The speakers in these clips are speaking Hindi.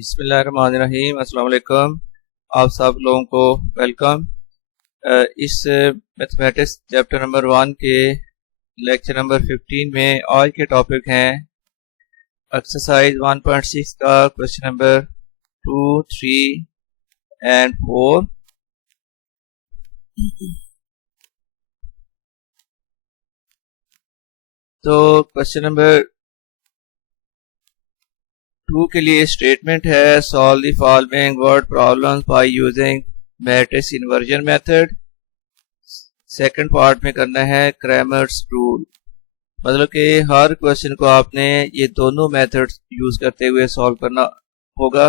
बिस्मिल्लाहिर्रहमानिर्रहीम। अस्सलाम वालेकुम। आप सब लोगों को वेलकम। इस मैथमेटिक्स चैप्टर नंबर 1 के लेक्चर नंबर 15 में आज के टॉपिक हैं एक्सरसाइज 1.6 का क्वेश्चन नंबर 2, 3 एंड 4। तो क्वेश्चन नंबर 2 के लिए स्टेटमेंट है solve the following word problems by using matrix inversion method. Second part में करना है क्रैमर्स रूल, मतलब कि हर क्वेश्चन को आपने ये दोनों मेथड्स यूज करते हुए सॉल्व करना होगा।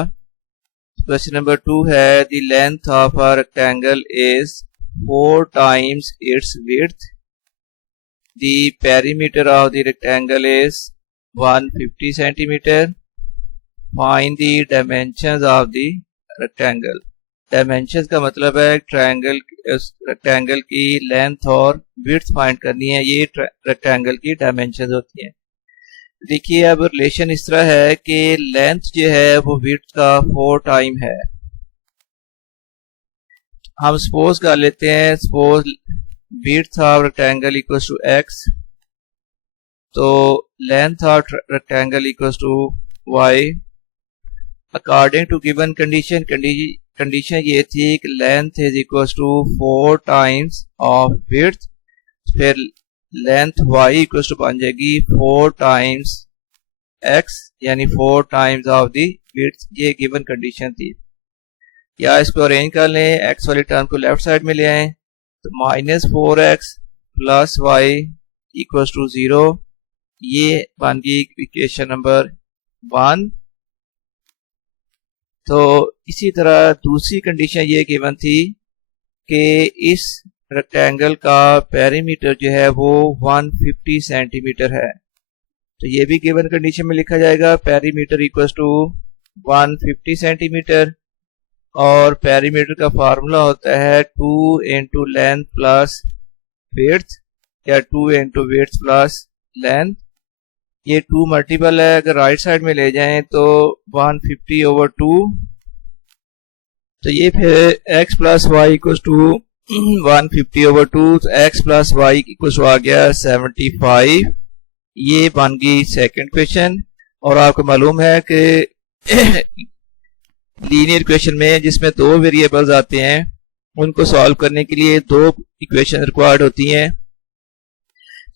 क्वेश्चन नंबर 2 है the length of a rectangle is 4 times it's width. The perimeter of the rectangle is 150 centimetre. Find the dimensions of the rectangle. Dimensions का मतलब है रेक्टेंगल की लेंथ और विड्थ फाइंड करनी है, ये रेक्टेंगल की डायमेंशंस होती हैं। देखिए अब रिलेशन इस तरह है कि लेंथ जो है वो विड्थ का 4 टाइम है। हम सपोज कर लेते हैं, suppose width of rectangle equals to x, तो length of rectangle equals to y। According to given condition ये थी कि length is equals to 4 times of width, फिर लेंथ y इक्वल्स टू बन जाएगी 4 टाइम्स x, यानी 4 टाइम्स ऑफ दी विड्थ। ये गिवन कंडीशन थी। या इसको अरेंज कर लें, x वाली टर्म को लेफ्ट साइड में ले आए तो -4x plus y equals to 0। ये बन गई इक्वेशन नंबर 1। तो इसी तरह दूसरी कंडीशन ये गिवन थी कि इस रेक्टेंगल का पेरीमीटर जो है वो 150 सेंटीमीटर है, तो ये भी गिवन कंडीशन में लिखा जाएगा पेरीमीटर इक्वल्स टू 150 सेंटीमीटर। और पेरीमीटर का फार्मूला होता है 2 इंटू लेंथ प्लस विड्थ या 2 इंटू विड्थ प्लस लेंथ। ये 2 मल्टीपल है, अगर राइट साइड में ले जाएं तो 150/2, तो ये फिर x plus Y equal to 150/2, तो x प्लस वाई इक्वल आ गया 75। ये बन गई सेकंड क्वेश्चन। और आपको मालूम है कि लीनियर इक्वेशन में जिसमें 2 वेरिएबल्स आते हैं उनको सॉल्व करने के लिए 2 इक्वेशन रिक्वायर्ड होती हैं।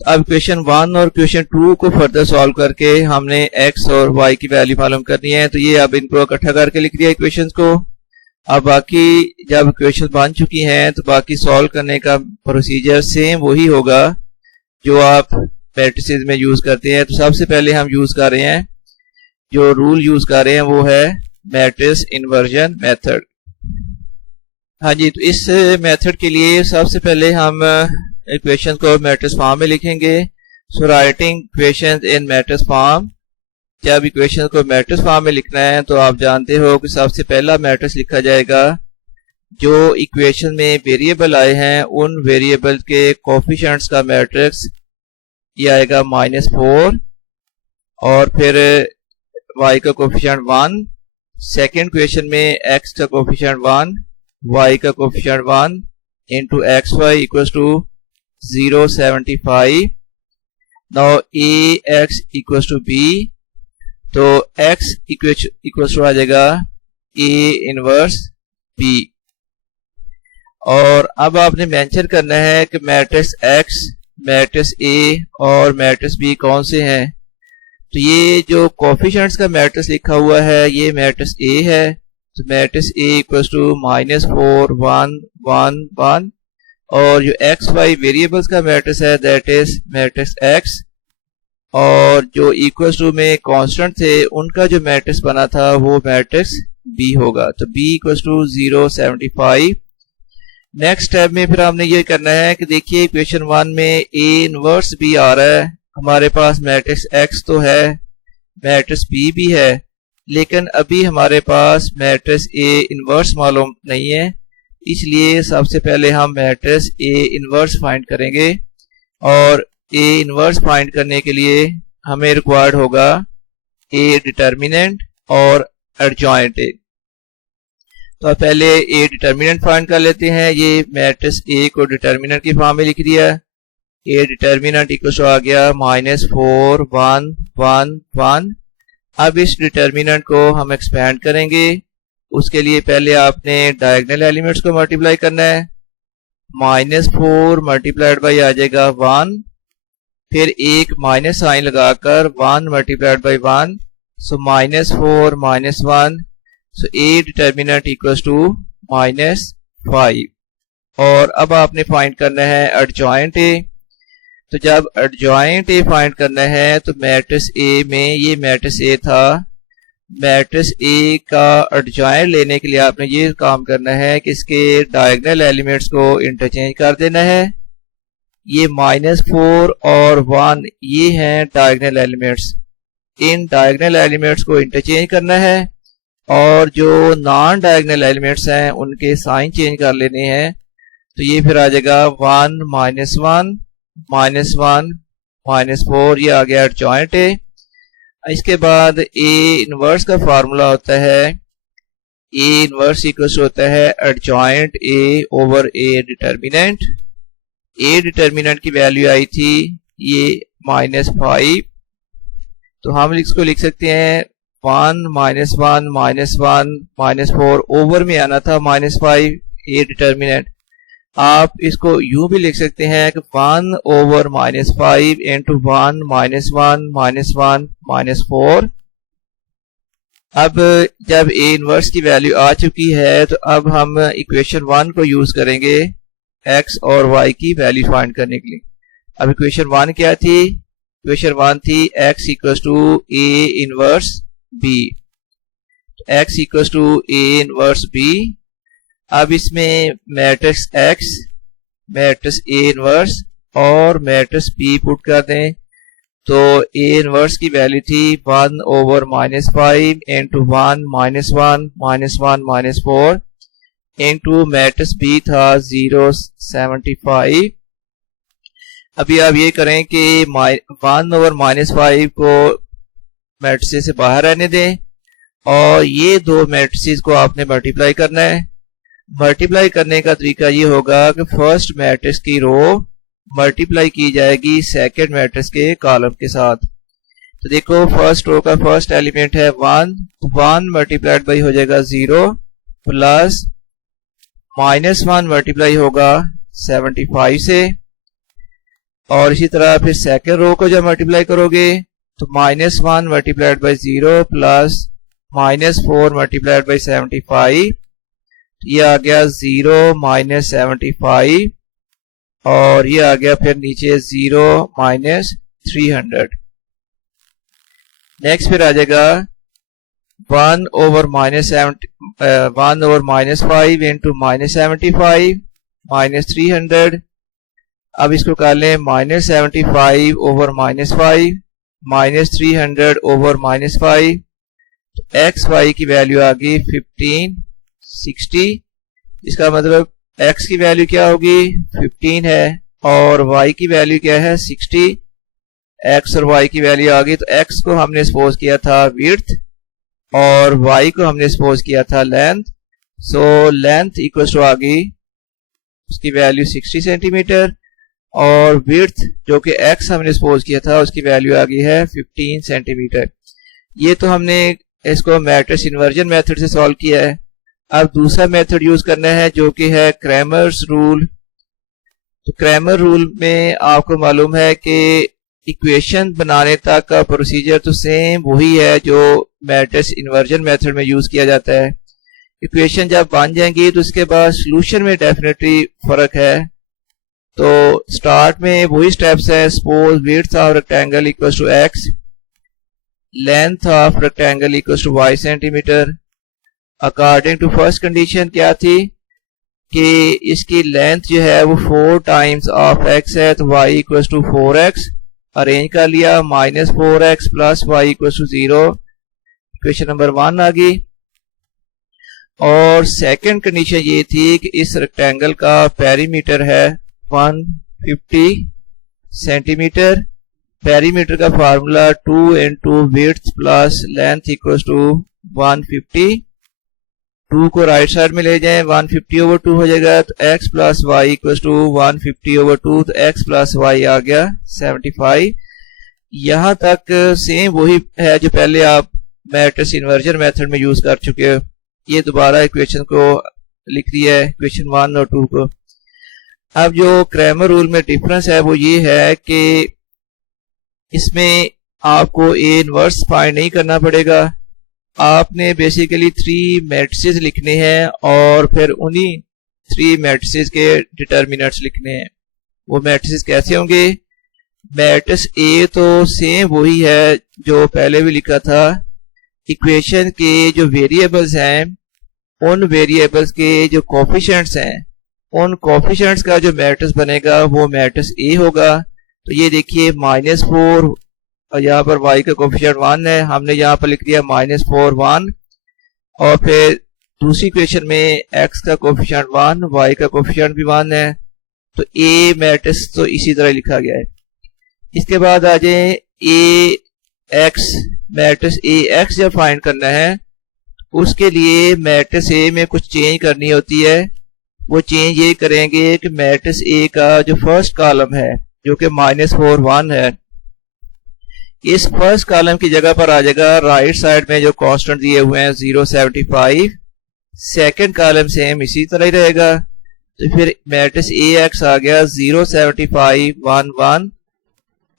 अब क्वेश्चन 1 और क्वेश्चन 2 को फर्दर सॉल्व करके हमने x और y की वैल्यू मालूम करनी है, तो ये अब इनको इकट्ठा करके लिख दिया इक्वेशंस को। अब बाकी जब इक्वेशन बन चुकी हैं तो बाकी सॉल्व करने का प्रोसीजर सेम वही होगा जो आप मैट्रिसेस में यूज करते हैं। तो सबसे पहले हम यूज कर रहे हैं, जो रूल यूज कर रहे हैं वो है मैट्रिक्स इन्वर्जन मेथड। हाँ जी, तो इस मेथड के लिए सबसे पहले हम इक्वेशन को मैट्रिक्स फॉर्म में लिखेंगे। सो राइटिंग इक्वेशंस इन मैट्रिक्स फॉर्म। जब इक्वेशन को मैट्रिक्स फॉर्म में लिखना है तो आप जानते हो कि सबसे पहला मैट्रिक्स लिखा जाएगा जो इक्वेशन में वेरिएबल आए हैं उन वेरिएबल के कोफिशिएंट्स का मैट्रिक्स ये आएगा -4, और फिर y का कोफिशिएंट 1। सेकेंड इक्वेशन में x का कोफिशिएंट 1, y का coefficient 1 into xy equals to 0.75। Now ax equals to b, तो x इक्वल्स टू आ जाएगा a इनवर्स b। और अब आपने मेंशन करना है कि मैट्रिक्स x, मैट्रिक्स a और मैट्रिक्स b कौन से हैं। तो ये जो कोफिशिएंट्स का मैट्रिक्स लिखा हुआ है ये मैट्रिक्स a है, तो मैट्रिक्स a इक्वल्स टू -4 1 1 1। और जो x y वेरिएबल्स का मैट्रिक्स है दैट इज मैट्रिक्स x। और जो इक्वल्स टू में कांस्टेंट थे उनका जो मैट्रिक्स बना था वो मैट्रिक्स b होगा, तो b equals to 0.75। Next step में फिर हमने ये करना है कि देखिए इक्वेशन 1 में a इनवर्स b आ रहा है, हमारे पास मैट्रिक्स x तो है, मैट्रिक्स b भी है, लेकिन अभी हमारे पास मैट्रिक्स a इनवर्स मालूम नहीं है, इसलिए सबसे पहले हम मैट्रिक्स a इनवर्स फाइंड करेंगे। और a इनवर्स फाइंड करने के लिए हमें रिक्वायर्ड होगा a डिटर्मिनेंट और एडजॉइंट ए। तो आप पहले ए डिटर्मिनेंट फाइंड कर लेते हैं। ये मैट्रिक्स ए को डिटर्मिनेंट की फॉर्म में लिख दिया। ए डिटर्मिनेंट इक्वल आ गया -4 1 1 1। अब इस डिटर्मिनेंट को हम एक्सपेंड करेंगे। उसके लिए पहले आपने डायगोनल एलिमेंट्स को मल्टीप्लाई करना है। -4 मल्टीप्लाइड बाई आ जाएगा 1, फिर एक माइनस साइन लगाकर 1 multiplied by 1, so -4 -1, so A determinant equals to -5। और अब आपने फाइंड करना है एडजॉइंट ए। तो जब एडजॉइंट ए फाइंड करना है तो मैट्रिक्स ए में, ये मैट्रिक्स ए था, मैट्रिक्स ए का एडजॉइंट लेने के लिए आपने ये काम करना है कि इसके डायगोनल एलिमेंट्स को इंटरचेंज कर देना है। ये -4 और 1 ये हैं डायगोनल एलिमेंट्स। इन डायगोनल एलिमेंट्स को इंटरचेंज करना है और जो नॉन डायगोनल एलिमेंट्स हैं उनके साइन चेंज कर लेने हैं। तो ये फिर आ जाएगा 1 -1 -1 -4, ये आ गया एडजॉइंट ए। इसके बाद ए इनवर्स का फार्मूला होता है, ए इनवर्स इक्वल होता है adjoint A over A determinant. A determinant की वैल्यू आई थी ये -5, तो हम इसको लिख सकते हैं 1 -1 -1 -4, ओवर में आना था -5 ए डिटर्मिनेंट। आप इसको यूं भी लिख सकते हैं कि 1 ओवर -5 इंटू 1 -1 -1 -4। अब जब ए इनवर्स की वैल्यू आ चुकी है तो अब हम इक्वेशन 1 को यूज करेंगे x और y की वैल्यू फाइंड करने के लिए। अब इक्वेशन 1 क्या थी? इक्वेशन 1 थी x equals to a inverse b। x equals to a inverse b। अब इसमें matrix x, matrix a inverse और मैट्रिक्स b पुट कर दें। तो a इनवर्स की वैल्यू थी 1 over -5 into 1 -1 -1 -4 into matrix b था 0.75। अभी आप ये करें कि 1 ओवर -5 को मैट्रिक्स से बाहर रहने दें और ये दो मैट्रिक्स को आपने मल्टीप्लाई करना है। मल्टीप्लाई करने का तरीका ये होगा कि फर्स्ट मैट्रिक्स की रो मल्टीप्लाई की जाएगी सेकंड मैट्रिक्स के कॉलम के साथ। तो देखो फर्स्ट रो का फर्स्ट एलिमेंट है 1 मल्टीप्लाइड बाई हो जाएगा 0 प्लस -1 मल्टीप्लाई होगा 75 से, और इसी तरह फिर सेकंड रो को जब मल्टीप्लाई करोगे तो -1 multiplied by 0 plus -4 multiplied by 75, ये आ गया 0 -75 और ये आ गया फिर नीचे 0 -300। नेक्स्ट फिर आ जाएगा 1 ओवर -5 इंटू -75 -300। अब इसको कर लें -75 ओवर -5 -300 ओवर -5। एक्स वाई की वैल्यू आ गई 15 60। इसका मतलब x की वैल्यू क्या होगी 15 है और y की वैल्यू क्या है 60। x और y की वैल्यू आ गई। तो x को हमने सपोज किया था विड्थ और y को हमने सपोज किया था length. So length equal to आ गई उसकी वैल्यू 60 सेंटीमीटर और विड्थ जो कि x हमने सपोज किया था उसकी वैल्यू आ गई है 15 सेंटीमीटर। ये तो हमने इसको मैट्रिक्स इन्वर्जन मेथड से सॉल्व किया है। अब दूसरा मेथड यूज करना है जो कि है क्रैमर्स रूल। तो क्रैमर रूल में आपको मालूम है कि इक्वेशन बनाने तक का प्रोसीजर तो सेम वही है जो मैट्रिक्स इन्वर्जन मेथड में यूज किया जाता है। इक्वेशन जब बन जाएंगी तो उसके बाद सॉल्यूशन में डेफिनेटली फर्क है। तो स्टार्ट में वही स्टेप्स है। Suppose width of rectangle equals to x, length of rectangle equals to y centimetre. According to first condition क्या थी कि इसकी लेंथ जो है वो 4 टाइम्स ऑफ x है, तो y equals to 4x arrange कर लिया, -4x plus y equals to 0। Equation number 1 आ गई। और सेकंड कंडीशन ये थी कि इस रेक्टेंगल का पेरीमीटर है 150 सेंटीमीटर। पेरीमीटर का formula 2 into width plus length equals to 150, 2 को राइट साइड में ले जाएं, 150/2 हो जाएगा, तो x plus Y equal to 150/2, तो x प्लस वाई आ गया 75। यहाँ तक सेम वही है जो पहले आप मैट्रिक्स इन्वर्जन मेथड में यूज कर चुके हो। ये दोबारा इक्वेशन को लिख दिया है, इक्वेशन 1 और 2 को। अब जो क्रैमर रूल में डिफरेंस है वो ये है कि इसमें आपको ए इनवर्स फाइंड नहीं करना पड़ेगा, आपने बेसिकली 3 मैट्रिसेस लिखने हैं और फिर उन्हीं 3 मैट्रिसेस के डिटर्मिनेंट्स लिखने हैं। वो मैट्रिसेस कैसे होंगे? मैट्रिक्स ए तो सेम वही है जो पहले भी लिखा था, इक्वेशन के जो वेरिएबल्स हैं उन वेरिएबल्स के जो कोफिशिएंट्स हैं उन कोफिशिएंट्स का जो मैट्रिक्स बनेगा वो मैट्रिक्स ए होगा। तो ये देखिए -4 और यहाँ पर y का कोफिशिएंट 1 है, हमने यहाँ पर लिख दिया -4 1, और फिर दूसरी इक्वेशन में x का कोफिशिएंट 1, y का कोफिशिएंट भी 1 है, तो a मैट्रिक्स तो इसी तरह लिखा गया है। इसके बाद आ जाए ax, मैट्रिक्स ax जब फाइंड करना है उसके लिए मैट्रिक्स a में कुछ चेंज करनी होती है। वो चेंज ये करेंगे कि मैट्रिक्स a का जो फर्स्ट कॉलम है जो कि -4 1 है, इस फर्स्ट कॉलम की जगह पर आ जाएगा राइट साइड में जो कांस्टेंट दिए हुए हैं 0.75, सेकंड कॉलम सेम इसी तरह ही रहेगा। तो फिर मैट्रिक्स ax आ गया 0.75 1 1,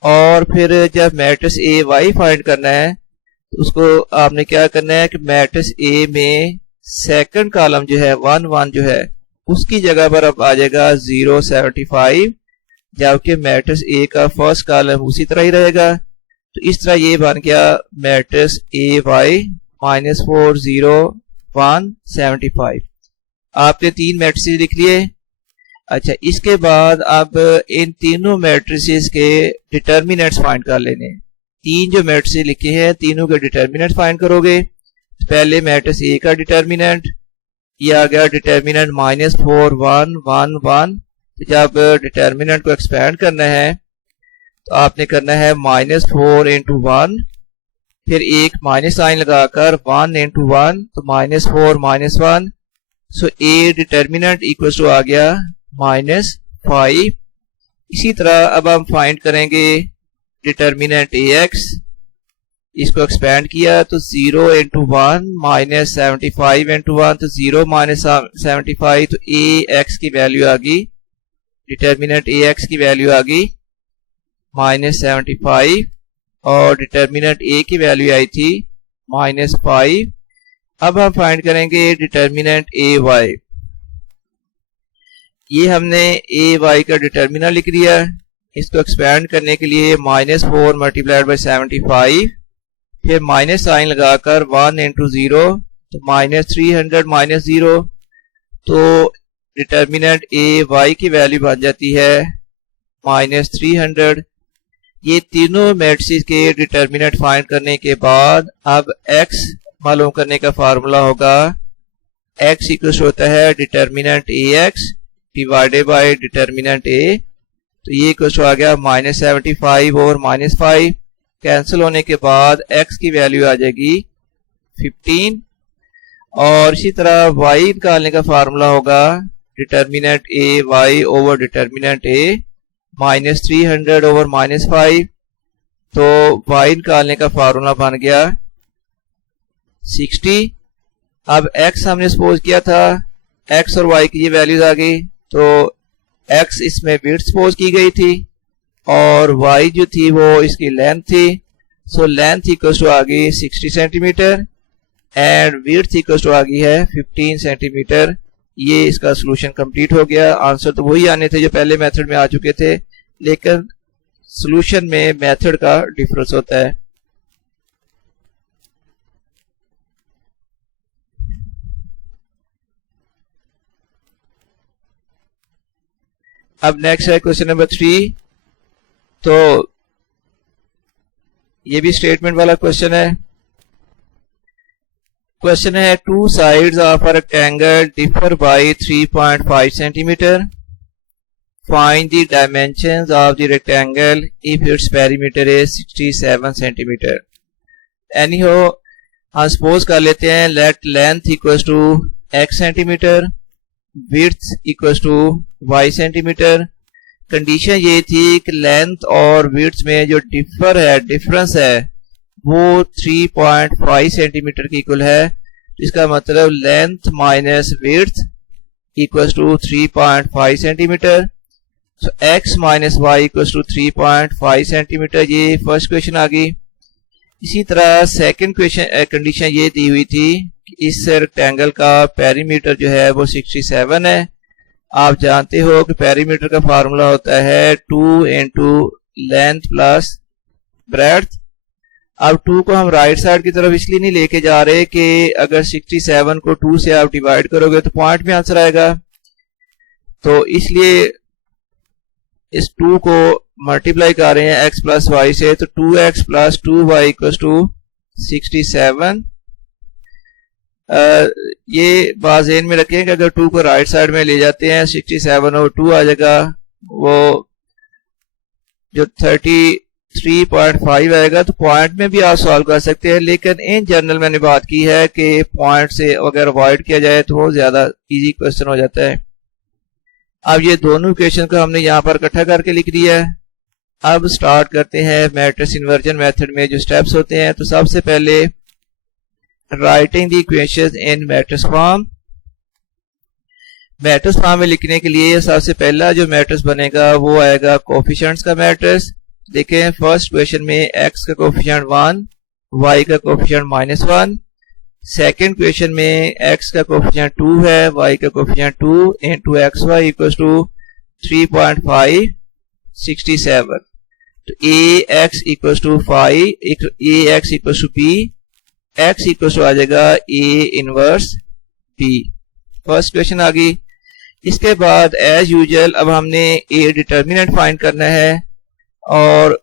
और फिर जब मैट्रिक्स ay फाइंड करना है तो उसको आपने क्या करना है कि मैट्रिक्स a में सेकंड कॉलम जो है 1 1 जो है उसकी जगह पर अब आ जाएगा 0.75, जबकि मैट्रिक्स a का फर्स्ट कॉलम उसी तरह ही रहेगा। तो इस तरह ये बन गया मैट्रिक्स ay -4 0 1 75। आपने 3 मैट्रिसेस लिख लिए। अच्छा, इसके बाद अब इन तीनों मैट्रिसेस के डिटर्मिनेंट्स फाइंड कर लेने। 3 जो मैट्रिसेस लिखे हैं तीनों के डिटर्मिनेंट्स फाइंड करोगे। पहले मैट्रिक्स a का डिटर्मिनेंट ये आ गया डिटर्मिनेंट -4 1 1 1। तो जब डिटर्मिनेंट को एक्सपेंड करना है तो आपने करना है -4 × 1, फिर एक माइनस साइन लगाकर 1 × 1, तो -4 -1, सो a डिटर्मिनेंट इक्वल टू आ गया -5। इसी तरह अब हम फाइंड करेंगे डिटर्मिनेंट ax, इसको एक्सपेंड किया तो 0 × 1 -75 × 1, तो 0 -75, तो ax की वैल्यू आ गई, डिटर्मिनेंट ax की वैल्यू आ गई -75, और डिटर्मिनेंट a की वैल्यू आई थी -5। अब हम फाइंड करेंगे डिटर्मिनेंट ay। ये हमने ay का डिटर्मिनेंट लिख दिया। इसको एक्सपेंड करने के लिए -4 × 75, फिर माइनस साइन लगाकर 1 × 0, तो -300 -0, तो डिटर्मिनेंट ay की वैल्यू बन जाती है -300। ये तीनों मैट्रिसेस के डिटर्मिनेंट फाइंड करने के बाद अब x मालूम करने का फार्मूला होगा, x इक्वल होता है determinant ax divided by determinant a। तो ये इक्वल आ गया -75 और -5 कैंसिल होने के बाद x की वैल्यू आ जाएगी 15। और इसी तरह y निकालने का फार्मूला होगा determinant ay over determinant a -300 over -5, तो y निकालने का फार्मूला बन गया 60। अब x हमने सपोज किया था, x और y की ये वैल्यूज आ गई, तो x इसमें विड्थ सपोज की गई थी और y जो थी वो इसकी लेंथ थी। सो लेंथ इक्वल टू आ गई 60 centimetre and width equal to आ गई है 15 सेंटीमीटर। ये इसका सोल्यूशन कंप्लीट हो गया। आंसर तो वही आने थे जो पहले मेथड में आ चुके थे, लेकिन सोल्यूशन में मेथड का डिफरेंस होता है। अब नेक्स्ट है क्वेश्चन नंबर 3। तो ये भी स्टेटमेंट वाला क्वेश्चन है। क्वेश्चन है two sides of a rectangle differ by 3.5 centimetre, find the dimensions of the rectangle if its perimeter is 67 centimetre. Anyhow हाँ सपोज कर लेते हैं let length equals to x centimetre, width equals to y centimetre. Condition ये थी कि लेंथ और विड्थ में जो डिफरेंस है वो 3.5 सेंटीमीटर की इक्वल है। इसका मतलब length minus width equals to 3.5 centimetre. So x minus Y equals to 3.5 centimetre. ये फर्स्ट क्वेश्चन आ गई। इसी तरह सेकंड क्वेश्चन कंडीशन ये दी हुई थी कि इस रेक्टेंगल का पेरीमीटर जो है वो 67 है। आप जानते हो कि पेरीमीटर का फार्मूला होता है 2 इंटू लेंथ प्लस ब्रेड्थ। अब 2 को हम राइट साइड की तरफ इसलिए नहीं लेके जा रहे कि अगर 67 को 2 से आप डिवाइड करोगे तो पॉइंट में आंसर आएगा, तो इसलिए इस 2 को मल्टीप्लाई कर रहे हैं x प्लस वाई से। तो 2x plus 2y equals to 67। ये बात ज़हन में रखें कि अगर 2 को राइट साइड में ले जाते हैं 67 और 2 आ जाएगा, वो जो 33.5 आएगा। तो पॉइंट में भी आप सॉल्व कर सकते हैं, लेकिन इन जनरल मैंने बात की है कि पॉइंट से अगर अवॉइड किया जाए तो वो ज़्यादा इजी क्वेश्चन हो जाता है। अब ये दोनों इक्वेशन को हमने यहाँ पर इकट्ठा करके लिख दिया है। अब स्टार्ट करते हैं मैट्रिक्स इन्वर्जन मेथड में जो स्टेप्स होते हैं। तो सबसे पहले writing the equations in matrix form. Matrix form में लिखने के लिए सबसे पहला जो मैट्रिक्स बनेगा वो आएगा कोफिशिएंट्स का मैट्रिक्स। देखें फर्स्ट क्वेश्चन में x का कोफिशिएंट 1, y का कोफिशिएंट -1। सेकेंड क्वेश्चन में x का कोफिशिएंट 2 है, y का coefficient 2 into xy equals to 3.5 67। तो ax equals to 5, ax equals to b, x equals to आ जाएगा a inverse b। First question आ गई। इसके बाद एज यूजुअल अब हमने a डिटर्मिनेंट फाइंड करना है और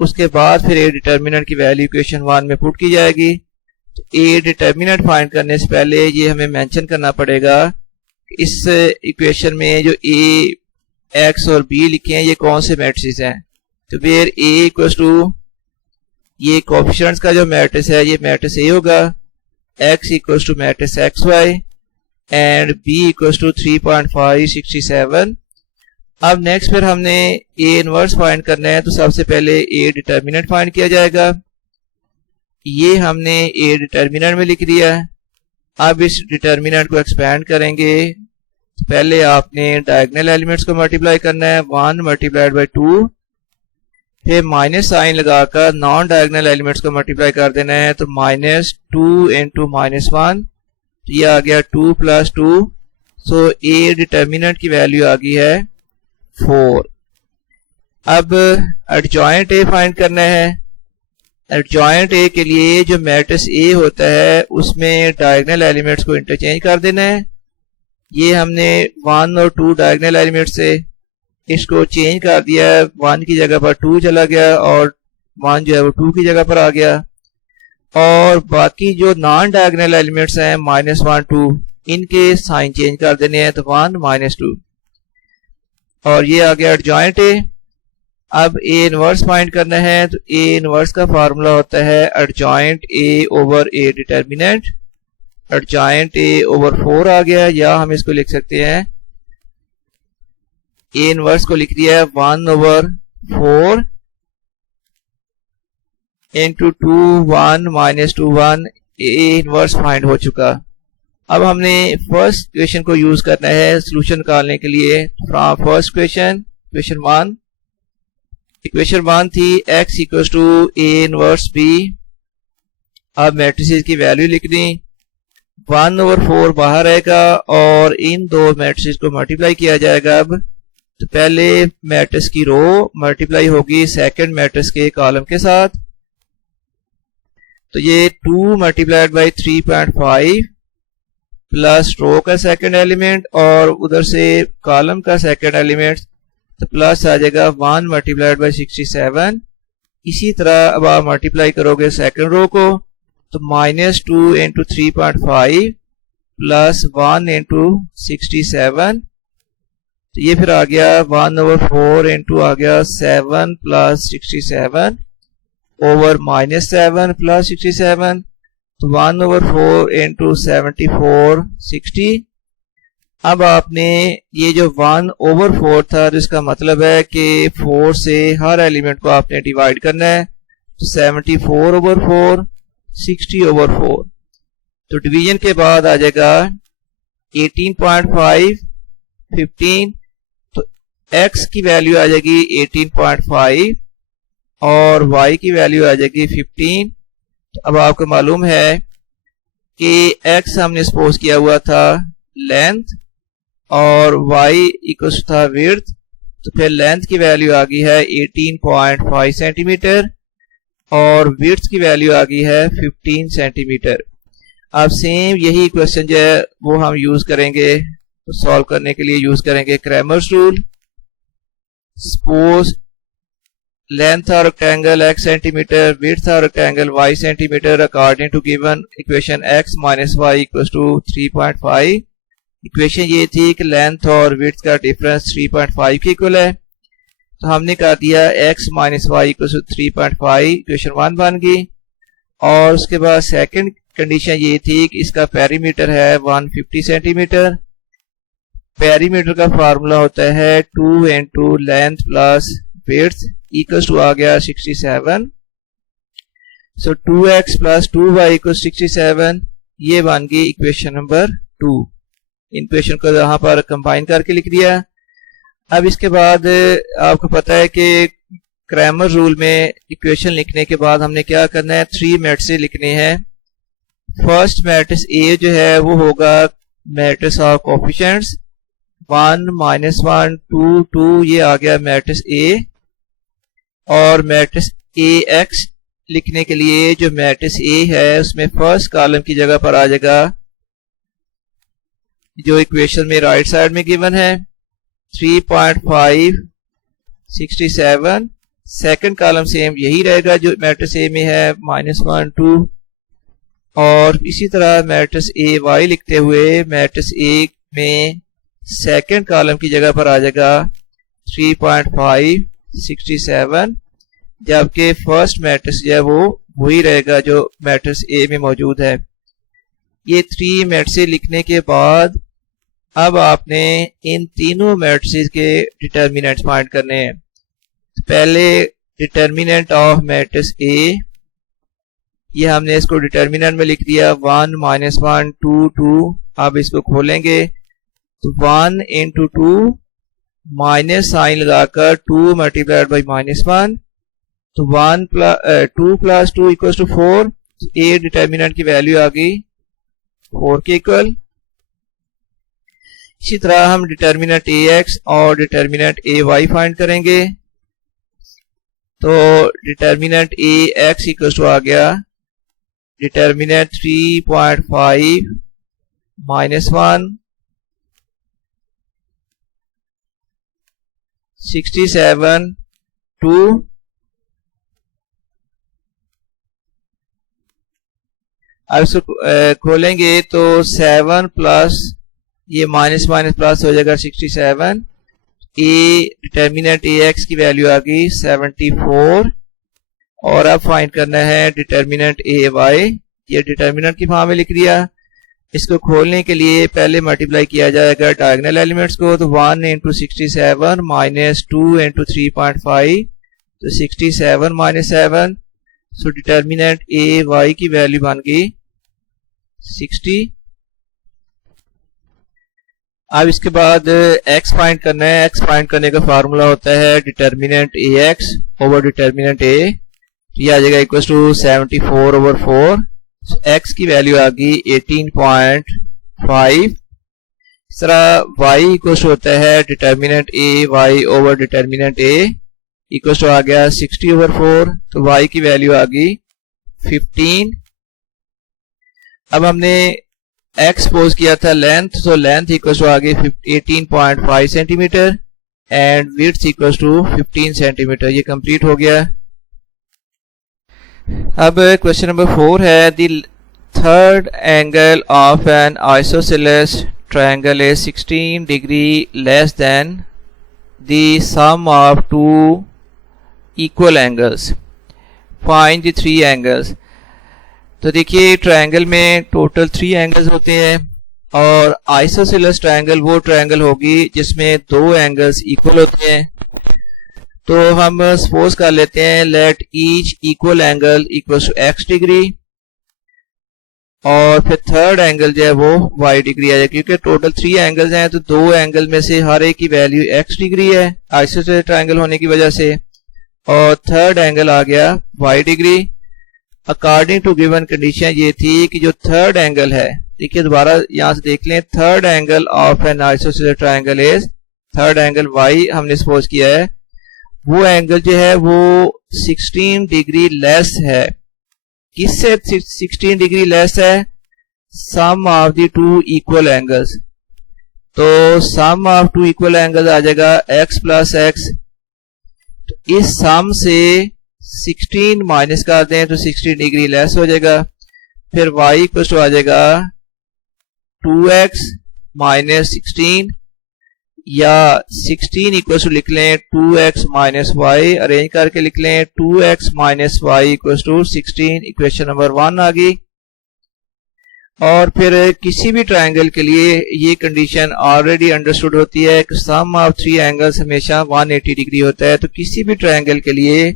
उसके बाद फिर a डिटर्मिनेंट की वैल्यू इक्वेशन 1 में पुट की जाएगी। a डिटर्मिनेंट फाइंड करने से पहले ये हमें मेंशन करना पड़ेगा इस इक्वेशन में जो a, x और b लिखे हैं ये कौन से मैट्रिक्स हैं। तो वेयर a इक्वल्स टू ये कोफिशिएंट्स का जो मैट्रिक्स है ये मैट्रिक्स a होगा, x equals to matrix xy and b equals to 3.5 67। अब नेक्स्ट फिर हमने a इनवर्स फाइंड करना है। तो सबसे पहले a डिटर्मिनेंट फाइंड किया जाएगा। ये हमने a डिटर्मिनेंट में लिख दिया है। अब इस डिटर्मिनेंट को एक्सपेंड करेंगे। पहले आपने डायगोनल एलिमेंट्स को मल्टीप्लाई करना है, 1 मल्टीप्लाइड बाई 2, फिर माइनस साइन लगाकर नॉन डायगोनल एलिमेंट्स को मल्टीप्लाई कर देना है। तो -2 इंटू -1, तो ये आ गया 2 प्लस 2। सो a डिटर्मिनेंट की वैल्यू आ गई है 4। अब एडजॉइंट a फाइंड करना है। एडजॉइंट a के लिए जो मैट्रिक्स a होता है उसमें डायगोनल एलिमेंट्स को इंटरचेंज कर देना है। ये हमने 1 और 2 डायगोनल एलिमेंट से इसको चेंज कर दिया है। 1 की जगह पर 2 चला गया और 1 जो है वो 2 की जगह पर आ गया। और बाकी जो नॉन डायगोनल एलिमेंट्स हैं -1 2 इनके साइन चेंज कर देने हैं। तो 1 -2 और ये आ गया एडजॉइंट a। अब a इनवर्स फाइंड करना है। तो a इनवर्स का फार्मूला होता है adjoint a over a determinant. Adjoint a over 4 आ गया, या हम इसको लिख सकते हैं a इनवर्स को लिख दिया है 1 over 4 into 2 1 -2 1। a inverse find हो चुका। अब हमने फर्स्ट क्वेश्चन को यूज करना है सोल्यूशन निकालने के लिए। From first question, question 1, equation 1 थी x equals to a inverse b। अब मैट्रिसेस की वैल्यू लिखनी, 1 ओवर 4 बाहर आएगा और इन दो मैट्रिसेस को मल्टीप्लाई किया जाएगा। अब तो पहले मैट्रिक्स की रो मल्टीप्लाई होगी सेकंड मैट्रिक्स के कॉलम के साथ। तो ये 2 मल्टीप्लाइड बाई 3.5 प्लस रो का सेकंड एलिमेंट और उधर से कॉलम का सेकंड एलिमेंट, तो प्लस आ जाएगा 1 मल्टीप्लाइड बाई 67। इसी तरह अब आप मल्टीप्लाई करोगे सेकंड रो को, तो -2 इंटू 3.5 प्लस 1 इंटू 67। तो ये फिर आ गया 1 ओवर 4 इंटू आ गया 7 प्लस 67। over -7 plus 67, तो 1/4 into 74 60। अब आपने ये जो 1/4 था, जिसका मतलब है कि 4 से हर एलिमेंट को आपने डिवाइड करना है, तो 74/4 60/4। तो डिवीजन के बाद आ जाएगा 18.5 15, तो x की वैल्यू आ जाएगी 18.5 और y की वैल्यू आ जाएगी 15। तो अब आपको मालूम है कि x हमने सपोज किया हुआ था लेंथ और y इक्वल था विड्थ, तो फिर लेंथ की वैल्यू आ गई है 18.5 सेंटीमीटर और विड्थ की वैल्यू आ गई है 15 सेंटीमीटर। अब सेम यही क्वेश्चन जो है वो हम यूज करेंगे, तो सॉल्व करने के लिए यूज करेंगे Cramer's rule. Suppose length of rectangle x centimetre, width of rectangle y centimetre, according to given equation x minus Y equal to 3.5। Equation ये थी कि लेंथ और विड्थ का डिफरेंस 3.5 के इक्वल है, तो हमने कर दिया x minus Y equal to 3.5, equation 1 बन गई। और उसके बाद सेकंड कंडीशन ये थी कि इसका पेरीमीटर है 150 सेंटीमीटर। पेरीमीटर का फार्मूला होता है 2 into length plus width equals to आ गया 67। सो 2x प्लस 2y इक्वल 67, ये बन गई इक्वेशन नंबर 2। इन इक्वेशन को यहाँ पर कंबाइन करके लिख दिया। अब इसके बाद आपको पता है कि क्रैमर रूल में इक्वेशन लिखने के बाद हमने क्या करना है, 3 मैट्रिक्स लिखने हैं। फर्स्ट मैट्रिक्स ए जो है वो होगा मैट्रिक्स ऑफ कोएफिशिएंट्स, 1 -1 2 2, ये आ गया मैट्रिक्स ए। और मैट्रिक्स ए एक्स लिखने के लिए जो मैट्रिक्स ए है उसमें फर्स्ट कॉलम की जगह पर आ जाएगा जो इक्वेशन में राइट साइड में गिवन है 3.5 67। सेकंड कॉलम सेम यही रहेगा जो मैट्रिक्स ए में है -1 2। और इसी तरह मैट्रिक्स ए वाई लिखते हुए मैट्रिक्स ए में सेकंड कॉलम की जगह पर आ जाएगा 3.5 67, जबकि फर्स्ट मैट्रिक्स जो है वो वही रहेगा जो मैट्रिक्स ए में मौजूद है। ये 3 मैट्रिक्स लिखने के बाद अब आपने इन तीनों मैट्रिक्स के डिटर्मिनेंट्स फाइंड करने हैं। पहले डिटर्मिनेंट ऑफ मैट्रिक्स ए, ये हमने इसको डिटर्मिनेंट में लिख दिया 1 -1 2 2। अब इसको खोलेंगे तो 1 into 2 माइनस साइन लगाकर 2 मल्टीप्लाइड बाई -1, तो 2 plus 2 equal to 4। A determinant की वैल्यू आ गई 4 के इक्वल। इसी तरह हम डिटर्मिनेंट ए एक्स और डिटर्मिनेंट ए वाई फाइंड करेंगे। तो determinant A X equal to आ गया डिटर्मिनेंट 3.5 -1 67 2। अब इसको खोलेंगे तो 7 प्लस ये माइनस माइनस प्लस हो जाएगा 67। ए डिटर्मिनेंट ए एक्स की वैल्यू आ गई 74। और अब फाइंड करना है डिटर्मिनेंट ए वाई, ये डिटर्मिनेंट की फॉर्म में लिख दिया। इसको खोलने के लिए पहले मल्टीप्लाई किया जाएगा डायगोनल एलिमेंट्स को, तो 1 into 67 माइनस 2 into 3.5, तो 67 minus 7। So determinant A Y की वैल्यू बन गई 60। अब इसके बाद x फाइंड करना है। x फाइंड करने का फार्मूला होता है determinant A X over determinant A, ये आ जाएगा इक्वल टू 74/4। x की वैल्यू आ गई 18.5। इस तरह y इक्वल होता है determinant A Y over determinant A, equal to आ गया 60/4, तो y की वैल्यू आ गई 15। अब हमने x पोज किया था लेंथ, तो लेंथ इक्वल टू आ गई 18.5 centimetre and width equal to 15 centimetre. ये कंप्लीट हो गया। अब क्वेश्चन नंबर 4 है, the third angle of an isosceles triangle is 16 degree less than the sum of two equal angles. Find the 3 angles. तो देखिए ट्रायंगल में टोटल 3 एंगल्स होते हैं और आइसोसेलेस ट्रायंगल वो ट्रायंगल होगी जिसमें 2 एंगल्स इक्वल होते हैं। तो हम सपोज कर लेते हैं let each equal angle equals to x degree और फिर थर्ड एंगल जो है वो y डिग्री आ जाएगा, क्योंकि टोटल 3 एंगल्स हैं तो 2 एंगल में से हर एक की वैल्यू x डिग्री है आइसोसेलेस ट्रायंगल होने की वजह से, और थर्ड एंगल आ गया y degree. According to given condition ये थी कि जो थर्ड एंगल है, देखिए दोबारा यहां से देख लें, third angle of an isosceles triangle is, third angle y हमने सपोज किया है, वो एंगल जो है वो 16 डिग्री लेस है। किससे 16 डिग्री लेस है? सम ऑफ द 2 इक्वल एंगल्स। तो सम ऑफ 2 इक्वल एंगल्स आ जाएगा x प्लस एक्स। तो इस सम से 16 माइनस कर दें तो 16 डिग्री लेस हो जाएगा। फिर y इक्वल टू आ जाएगा 2x माइनस 16, या 16 इक्वल टू लिख लें 2x माइनस वाई, अरेंज करके लिख लें 2x minus Y equal to 16, equation number 1 आ गई। और फिर किसी भी ट्रायंगल के लिए ये कंडीशन ऑलरेडी अंडरस्टूड होती है कि सम ऑफ 3 एंगल्स हमेशा 180 डिग्री होता है। तो किसी भी ट्रायंगल के लिए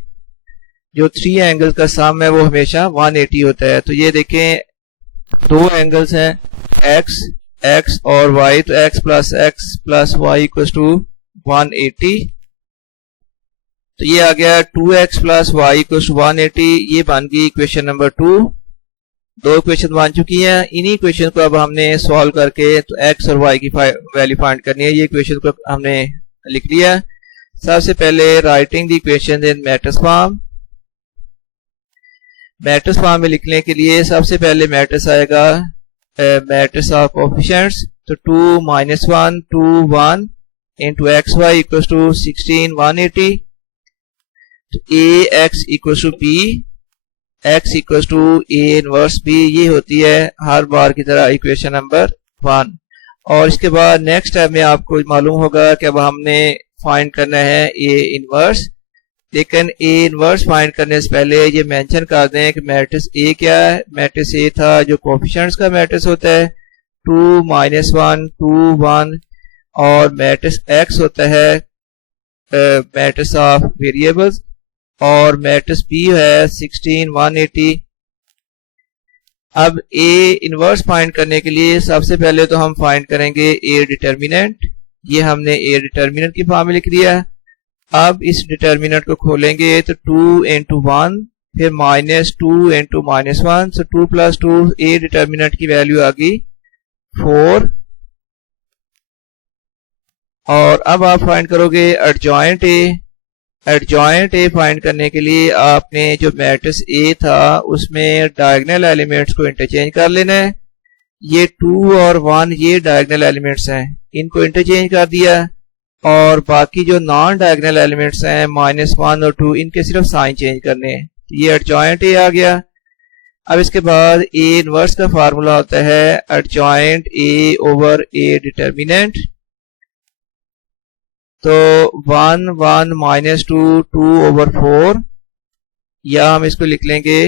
जो 3 एंगल्स का सम है वो हमेशा 180 होता है। तो ये देखें 2 एंगल्स हैं x और y, तो x plus y equal to 180। तो ये आ गया 2x plus y equal to 180, ये बन गई इक्वेशन नंबर 2। 2 इक्वेशन बन चुकी हैं। इन्हीं इक्वेशन को अब हमने सॉल्व करके तो x और y की वैल्यू फाइंड करनी है। ये इक्वेशन को हमने लिख लिया। सबसे पहले writing the equation in matrix form. Matrix form में लिखने के लिए सबसे पहले मैट्रिक्स आएगा मैट्रिक्स ऑफ कोएफिशिएंट्स, तो 2 minus 1 2 1 into X Y equal to 16 180। तो A X equal to B, X equal to A inverse B, ये होती है हर बार की तरह इक्वेशन नंबर 1। और इसके बाद नेक्स्ट स्टेप में आपको मालूम होगा कि अब हमने फाइंड करना है ए इनवर्स। लेकिन ए इनवर्स फाइंड करने से पहले ये मेंशन कर दें कि मैट्रिक्स ए क्या है। मैट्रिक्स ए था जो कोएफिशिएंट्स का मैट्रिक्स होता है 2 माइनस 1 2 1, और मैट्रिक्स एक्स होता है मैट्रिक्स ऑफ वेरिएबल्स, और मैट्रिक्स बी है 16 180। अब ए इनवर्स फाइंड करने के लिए सबसे पहले तो हम फाइंड करेंगे ए डिटर्मिनेंट। ये हमने ए डिटर्मिनेंट की फॉर्म में लिख दिया। अब इस डिटर्मिनेंट को खोलेंगे तो 2 इंटू 1 फिर माइनस 2 इंटू माइनस 1, सो 2 प्लस 2, ए डिटर्मिनेंट की वैल्यू आ गई 4। और अब आप फाइंड करोगे adjoint A. Adjoint A find करने के लिए आपने जो मैट्रिक्स ए था उसमें डायगोनल एलिमेंट्स को इंटरचेंज कर लेना है। ये 2 और 1 ये डायगोनल एलिमेंट्स हैं, इनको इंटरचेंज कर दिया, और बाकी जो नॉन डायगोनल एलिमेंट्स हैं माइनस 1 और 2 इनके सिर्फ साइन चेंज करने हैं। ये एडजॉइंट ए आ गया। अब इसके बाद ए इनवर्स का फार्मूला होता है adjoint A over A determinant. तो 1 1 माइनस 2 2 ओवर 4, या हम इसको लिख लेंगे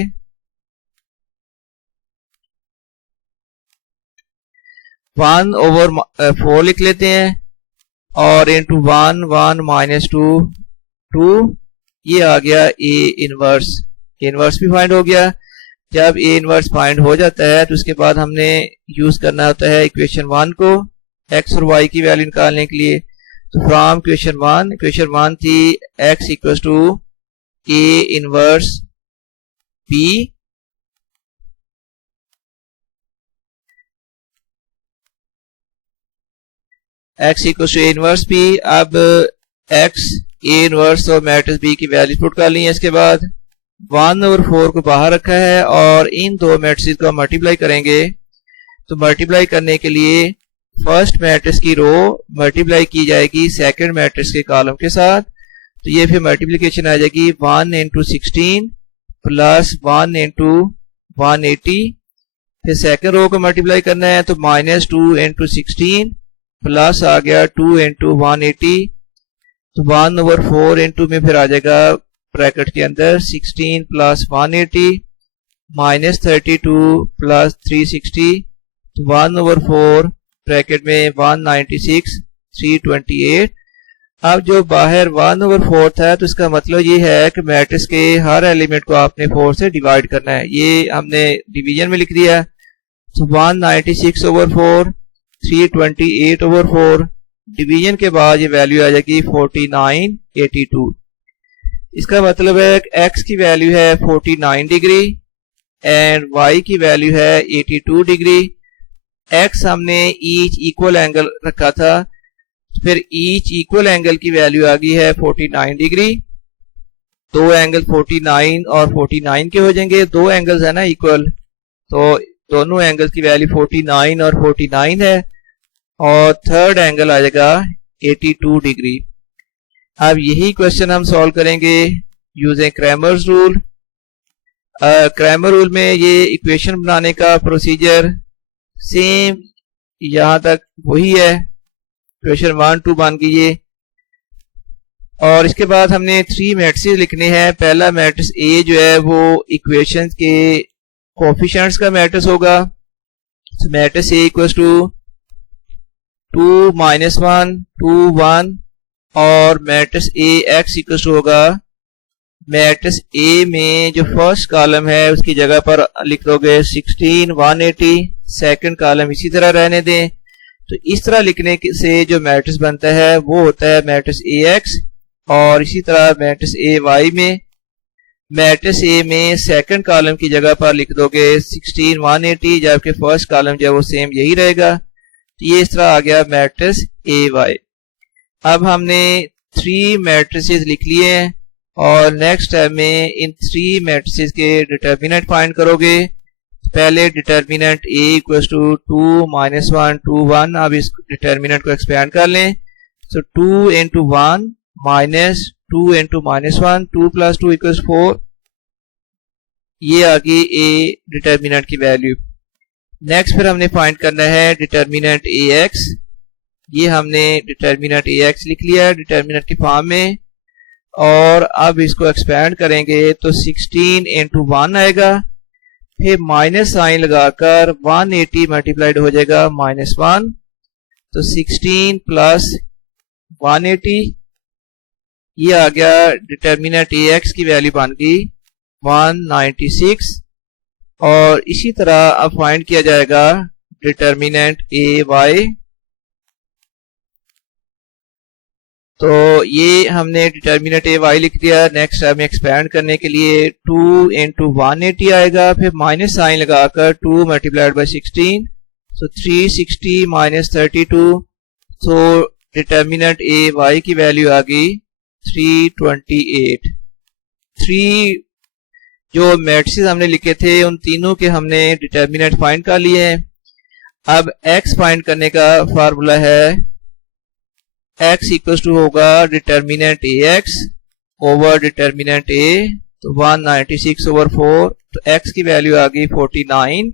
1 ओवर 4 लिख लेते हैं, और इंटू 1 1 माइनस 2 2, ये आ गया ए इनवर्स। ए इनवर्स भी फाइंड हो गया। जब ए इनवर्स फाइंड हो जाता है तो उसके बाद हमने यूज करना होता है इक्वेशन 1 को एक्स और वाई की वैल्यू निकालने के लिए। तो फ्रॉम इक्वेशन 1 थी x equal to A inverse B, x equal to A inverse B. अब x ए इनवर्स और मैट्रिक्स बी की वैल्यू पुट कर ली है। इसके बाद 1 ओवर 4 को बाहर रखा है और इन दो मैट्रिक्स को मल्टीप्लाई करेंगे। तो मल्टीप्लाई करने के लिए फर्स्ट मैट्रिक्स की रो मल्टीप्लाई की जाएगी सेकंड मैट्रिक्स के कॉलम के साथ। तो ये फिर मल्टीप्लिकेशन आ जाएगी 1 इंटू 16 प्लस 1 इंटू 180। फिर सेकंड रो को मल्टीप्लाई करना है तो माइनस 2 इंटू 16 प्लस आ गया 2 इंटू 180। तो 1 ओवर 4 इंटू में फिर आ जाएगा ब्रैकेट के अंदर 16 प्लस 180 माइनस 32 प्लस 360 तो 1/4 ब्रैकेट में 196 328। अब जो बाहर 1/4 था तो इसका मतलब ये है कि मैट्रिक्स के हर एलिमेंट को आपने 4 से डिवाइड करना है। ये हमने डिवीजन में लिख दिया। तो 196/4 328/4 डिवीजन के बाद ये वैल्यू आ जाएगी 4982। इसका मतलब है कि x की वैल्यू है 49 डिग्री एंड y की वैल्यू है 82 डिग्री। x हमने ईच इक्वल एंगल रखा था, फिर ईच इक्वल एंगल की वैल्यू आ गई है 49 डिग्री। दो एंगल 49 और 49 के हो जाएंगे, दो एंगल्स है ना इक्वल, तो दोनों एंगल्स की वैल्यू 49 और 49 है और थर्ड एंगल आ जाएगा 82 डिग्री। अब यही क्वेश्चन हम सॉल्व करेंगे using Cramer's rule. Cramer rule में ये इक्वेशन बनाने का प्रोसीजर सेम यहां तक वही है। इक्वेशन 1 2 बन गई ये, और इसके बाद हमने 3 मैट्रिसेस लिखने हैं। पहला मैट्रिक्स ए जो है वो इक्वेशन के कोफिशिएंट्स का मैट्रिक्स होगा। तो मैट्रिक्स ए इक्वल्स टू 2 -1 2 1 और matrix A x equals to होगा मैट्रिक्स ए में जो फर्स्ट कॉलम है उसकी जगह पर लिख दोगे 16 180, सेकंड कॉलम इसी तरह रहने दें। तो इस तरह लिखने से जो मैट्रिक्स बनता है वो होता है मैट्रिक्स ए एक्स। और इसी तरह मैट्रिक्स ए वाई में मैट्रिक्स ए में सेकंड कॉलम की जगह पर लिख दोगे 16 180, जबकि फर्स्ट कॉलम जो है वो सेम यही रहेगा। तो ये इस तरह आ गया मैट्रिक्स ए वाई। अब हमने 3 मैट्रिसेस लिख लिए हैं और नेक्स्ट स्टेप में इन 3 मैट्रिसेस के डिटर्मिनेंट फाइंड करोगे। पहले डिटर्मिनेंट a इक्वल्स टू 2 -1 2 1। अब इस डिटर्मिनेंट को एक्सपेंड कर लें। सो 2 into 1 माइनस 2 into -1 2 + 2 = 4। ये आ गई a डिटर्मिनेंट की वैल्यू। नेक्स्ट फिर हमने फाइंड करना है डिटर्मिनेंट ax। ये हमने डिटर्मिनेंट ax लिख लिया है डिटर्मिनेंट की फॉर्म में, और अब इसको एक्सपेंड करेंगे तो 16 into 1 आएगा, फिर माइनस साइन लगाकर 180 मल्टीप्लाइड हो जाएगा -1। तो 16 + 180 ये आ गया डिटर्मिनेंट ax की वैल्यू बन गई 196। और इसी तरह अब फाइंड किया जाएगा डिटर्मिनेंट ay। तो ये हमने डिटर्मिनेंट ay लिख दिया। नेक्स्ट हमें एक्सपेंड करने के लिए 2 into 180 आएगा, फिर माइनस साइन लगाकर 2 × 16, सो 360 - 32। सो डिटर्मिनेंट ay की वैल्यू आ गई 328। 3 जो मैट्रिसेस हमने लिखे थे उन तीनों के हमने डिटर्मिनेंट फाइंड कर लिए हैं। अब x फाइंड करने का फार्मूला है x इक्वल्स टू होगा determinant ax over determinant a, तो 196/4। तो x की वैल्यू आ गई 49।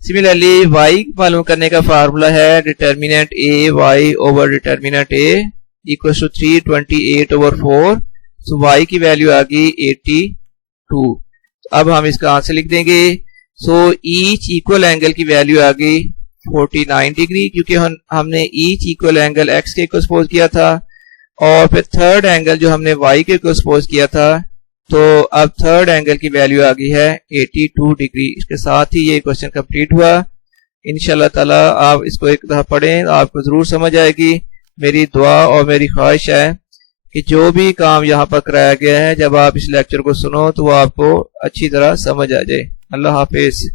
सिमिलरली y मालूम करने का फार्मूला है determinant ay over determinant a equals to 328/4। So y की वैल्यू आ गई 82। तो अब हम इसका आंसर लिख देंगे। सो ईच इक्वल एंगल की वैल्यू आ गई 49 डिग्री, क्योंकि हमने ईच इक्वल एंगल x के को सपोज किया था, और फिर थर्ड एंगल जो हमने y के को सपोज किया था। तो अब थर्ड एंगल की वैल्यू आ गई है 82 डिग्री। इसके साथ ही ये क्वेश्चन कंप्लीट हुआ। इंशाल्लाह ताला आप इसको एक दफा पढ़ें, आपको जरूर समझ आएगी। मेरी दुआ और मेरी ख्वाहिश है कि जो भी काम यहाँ पर कराया गया है, जब आप इस लेक्चर को सुनो तो वो आपको अच्छी तरह समझ आ जाए। अल्लाह हाफिज।